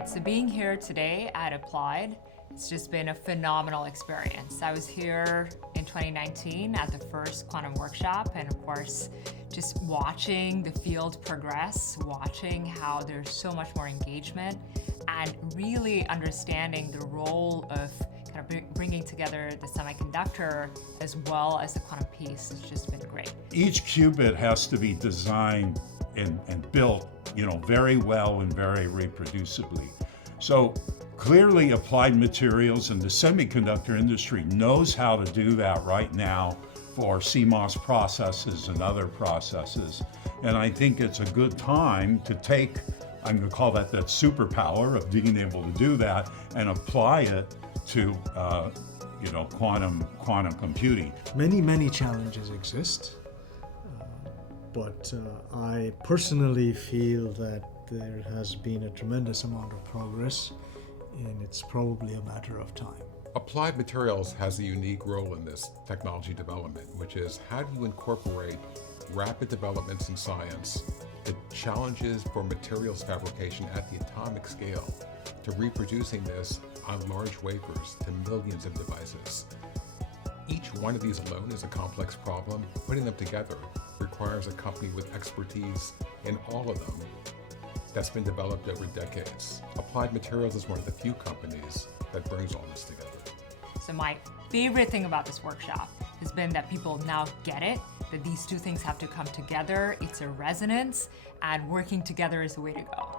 right, so being here today at Applied, it's just been a phenomenal experience. I was here in 2019 at the first quantum workshop, and of course, just watching the field progress, watching how there's so much more engagement, and really understanding the role of kind of bringing together the semiconductor as well as the quantum piece has just been great. Each qubit has to be designed and built, very well and very reproducibly. So clearly Applied Materials and the semiconductor industry knows how to do that right now for CMOS processes and other processes. And I think it's a good time to take, I'm going to call that superpower of being able to do that and apply it to quantum computing. Many challenges exist, but I personally feel that there has been a tremendous amount of progress, and it's probably a matter of time. Applied Materials has a unique role in this technology development, which is how do you incorporate rapid developments in science, the challenges for materials fabrication at the atomic scale, to reproducing this on large wafers to millions of devices. Each one of these alone is a complex problem. Putting them together requires a company with expertise in all of them that's been developed over decades. Applied Materials is one of the few companies that brings all this together. So my favorite thing about this workshop has been that people now get it, that these two things have to come together. It's a resonance, and working together is the way to go.